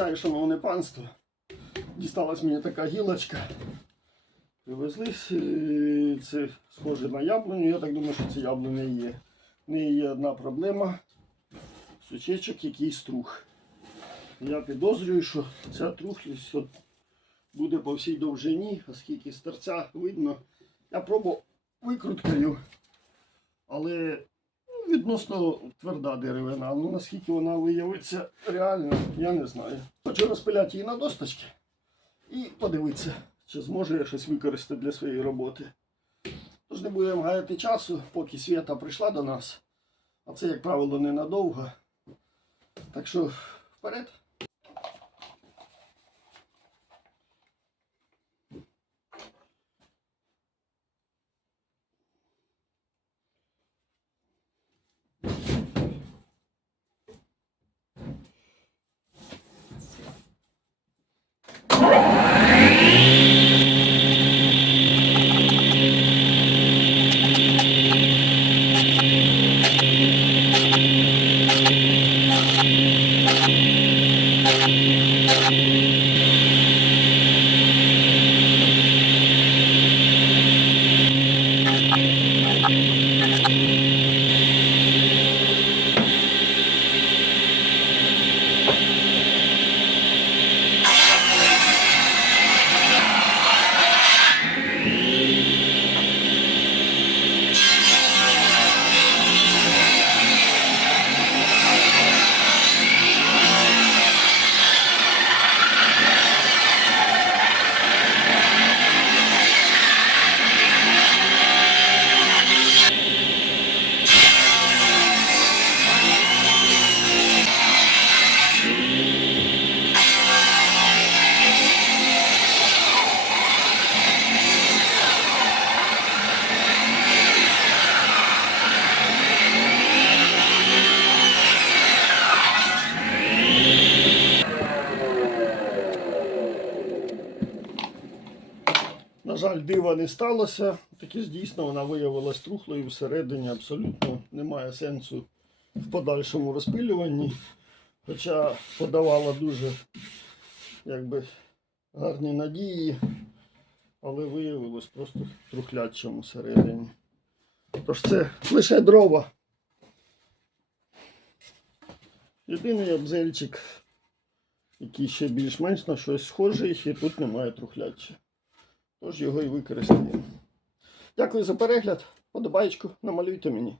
Вітаю, шановне панство. Дісталась мені така гілочка. Привезли е, це схоже на яблуню. Я так думаю, що це яблуня є. В неї є одна проблема. Сучечок, який струх. Я підозрюю, що ця трухлість от буде по всій довжині, оскільки з торця видно. Я пробував викруткою, але відносно тверда деревина. Ну наскільки вона виявиться реально, я не знаю. Хочу розпиляти її на досточки і подивитися, чи зможу я щось використати для своєї роботи. Тож не будемо гаяти часу, поки свята прийшла до нас. А це, як правило, ненадовго. Так що вперед. На жаль, дива не сталося. Таки ж дійсно вона виявилась трухлою всередині. Абсолютно немає сенсу в подальшому розпилюванні. Хоча подавала дуже якби, гарні надії, але виявилось просто трухлячим всередині. Тож це лише дрова. Єдиний обзельчик, який ще більш-менш на щось схожий, і тут немає трухляча. Тож його і використаємо. Дякую за перегляд. Подобаєчку намалюйте мені.